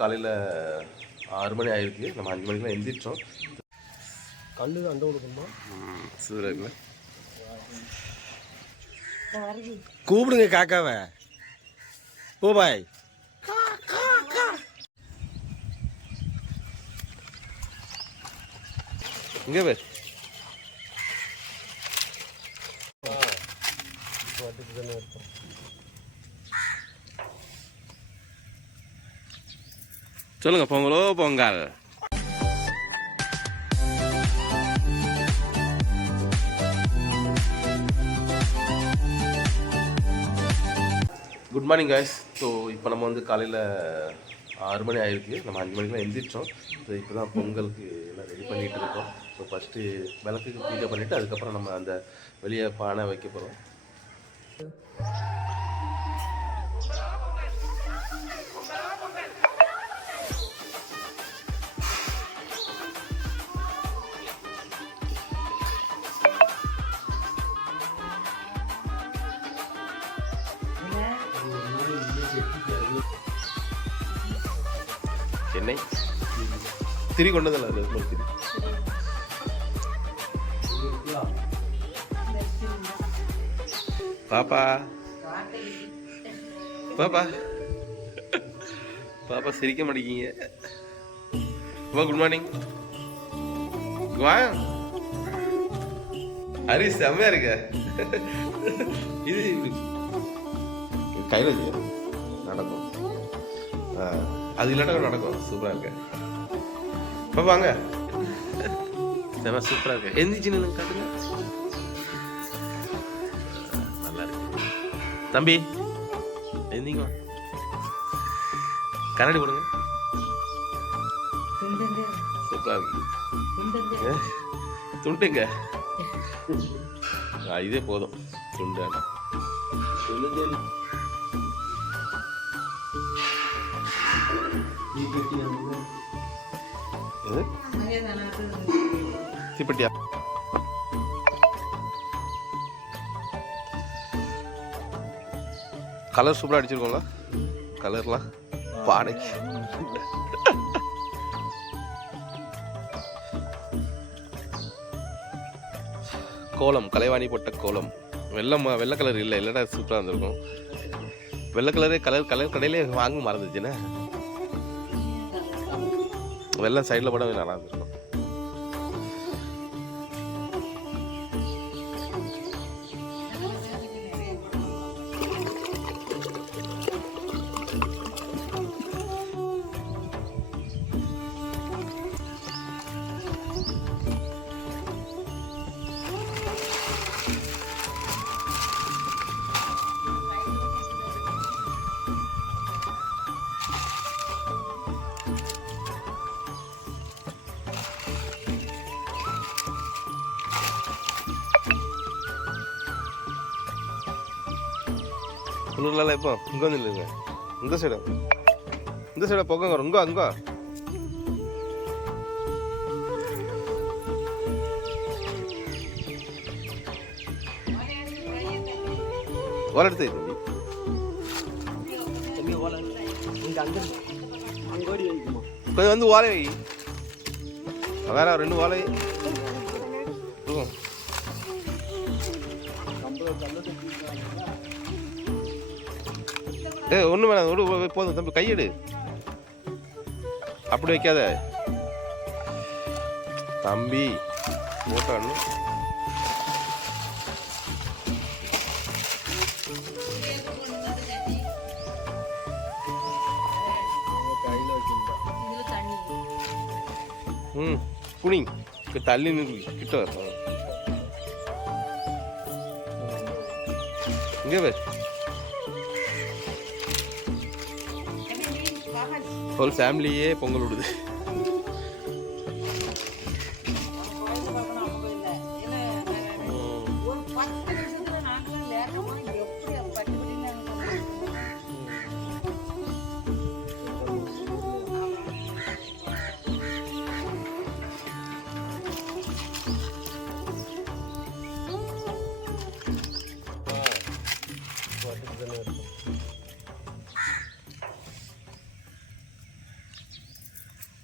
காலையில் 6 மணி ஆயிருக்கு. நம்ம 5 மணிக்கெலாம் எந்திரிச்சோம். கல்லு அந்த கொடுக்கணுமா சூரியல கூப்பிடுங்க காக்காவை. ஓ பாய் இங்கே பேர் சொல்லுங்க. பொங்கலோ Pongal. Good morning guys. So இப்போ நம்ம வந்து காலையில் 6 மணி ஆயிருக்கு. நம்ம 5 மணிக்கெலாம் எந்திரிச்சோம். ஸோ இப்போ தான் பொங்கலுக்கு எல்லாம் ரெடி பண்ணிகிட்டு இருக்கோம். ஸோ ஃபஸ்ட்டு விளக்குக்கு பூஜை பண்ணிவிட்டு அதுக்கப்புறம் நம்ம அந்த வெளியே பானை வைக்க போகிறோம். சென்னை திரி கொண்டதில்ல அது திரி பாப்பா பாப்பா பாப்பா சிரிக்க மாட்டேங்கிங்க. Good morning. ஹரி செம்மையா இருக்க. இது கையில் நடக்கும். அது இல்லாட்டா நடக்கும். சூப்பராக இருக்கு. பாப்பா வாங்க. செம்ம சூப்பராக இருக்கு. எந்திரிச்சு காட்டுங்க. நல்லா இருக்கு. தம்பி எந்திங்க. கண்ணாடி போடுங்க. சூப்பராக இருக்கு. துண்டுங்க. இதே போதும். துண்டு தீப்பெட்டியா? கலர் சூப்பராக அடிச்சிருக்கோங்களா? கலர்லாம் பானைக்கு கோலம். கலைவாணி போட்ட கோலம். வெள்ளை கலர் இல்லை, இல்லைடா சூப்பராக இருந்திருக்கும். வெள்ளை கலரே கலர் கடையிலே வாங்க மறந்துச்சுன்னா வெள்ளம் சைடில் போட நல்லா இருந்திருக்கும். குளிர்லாம் இப்போ இங்கே வந்து இல்லைங்க. இந்த சைடை போங்க. இங்கே ஓலை எடுத்து கொஞ்சம் வந்து ஓலை வை. வேற 2 ஓலை. ஒன்றும் வேணாம். போதும் தம்பி. கையெடு. அப்படி வைக்காத தம்பி. போட்டான்னு புனி தள்ளி கிட்ட இங்கே வே. ஒரு ஃபேமிலியே பொங்கல் விடுது.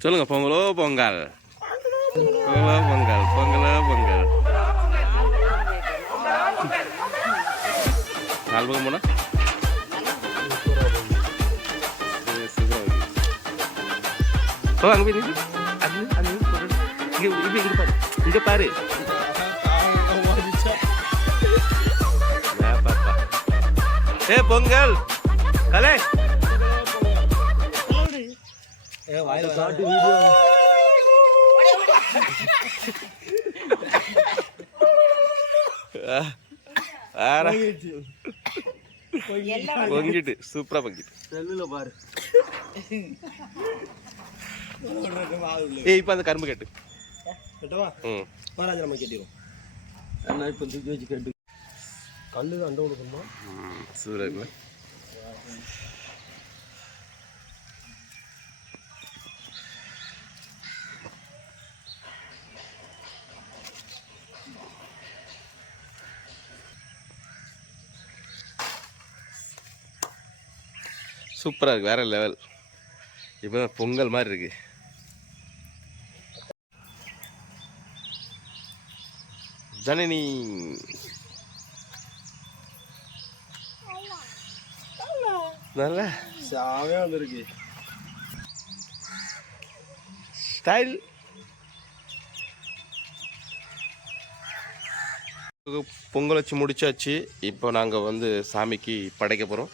சொல்லுங்க, பொங்கலோ பொங்கல், பொங்கலோ பொங்கல், பொங்கலோ பொங்கல். நாலு பக்கம் போனா அங்கே போய் நின்று இங்கே பாரு. ஏ பொங்கல் கலை பொங்கிட்டு சூப்பரா பொங்கிட்டு செல்லுல பாரு. ஏய் இப்ப அந்த கரும்பு கேட்டு கேட்டவா? பாராஜ் நம்ம கேட்டிடும். நான் இப்போ தூக்கி வச்சு கேட்டு கல்லு அண்டை கொடுக்கணுமா? சூப்பரா சூப்பராக இருக்கு, வேற லெவல். இப்போ தான் பொங்கல் மாதிரி இருக்கு. ஜனனி நல்லா சாவே வந்துருக்கு ஸ்டைல். பொங்கல் வச்சு முடிச்சாச்சு. இப்போ நாங்கள் வந்து சாமிக்கு படைக்க போகிறோம்.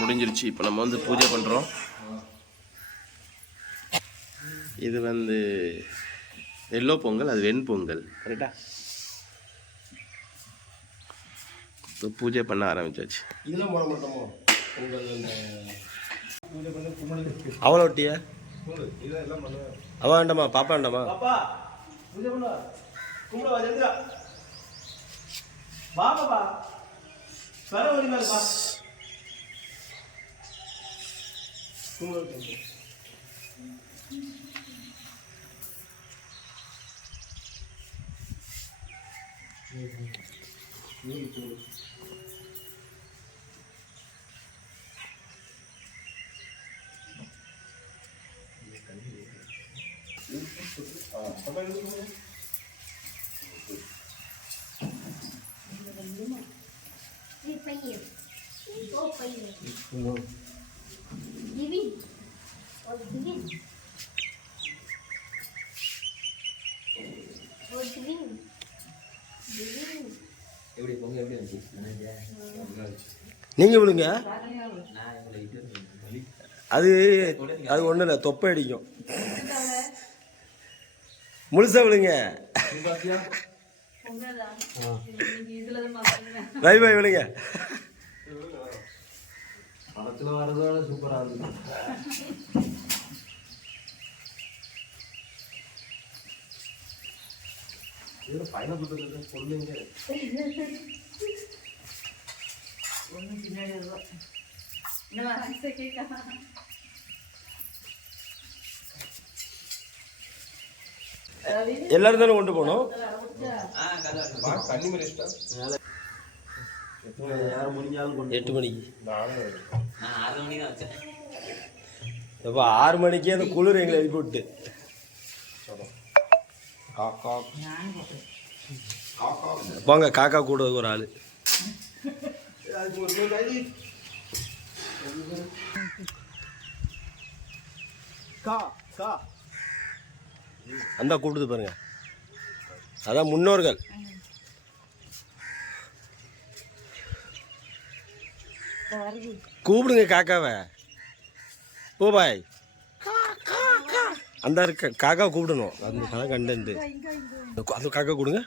முடிஞ்சிருச்சு. இப்போ நம்ம வந்து பூஜை பண்ணுறோம். இது வந்து எல்லோ பொங்கல், அது வெண்பொங்கல், கரெக்டா? இப்போ பூஜை பண்ண ஆரம்பிச்சாச்சு. இதெல்லாம் போட மாட்டோமோ பொங்கல்? பூஜை பண்ண கும்பலுக்கு அவளை ஒட்டிய அவ வேண்டாமா? பாப்பா வேண்டாமா? பூஜை பண்ண கும்பல வா. பாப்பா வர ஒரு மேல பா. கும்பல நீங்க விழுங்க. அது அது ஒன்றும் இல்லை, தொப்பை அடிக்கும். முழுசா விழுங்க. பை பை விழுங்க. படத்துல வரதோட சூப்பரா இருக்கு. சொல்லுங்க எல்லாரும் தானே கொண்டு போனோம். 8 மணிக்கு எப்போ 6 மணிக்கே அந்த குளிர் எங்களை எழுப்பி விட்டு போங்க. காக்கா கூட ஒரு ஆளு அந்த கூப்பிடுது பாருங்க. அதான் முன்னோர்கள். கூப்பிடுங்க காக்காவை. ஓ பாய் அந்த இருக்க காக்கா கூப்பிடணும். அந்த கண்டென்ட் அந்த காக்கா கொடுங்க.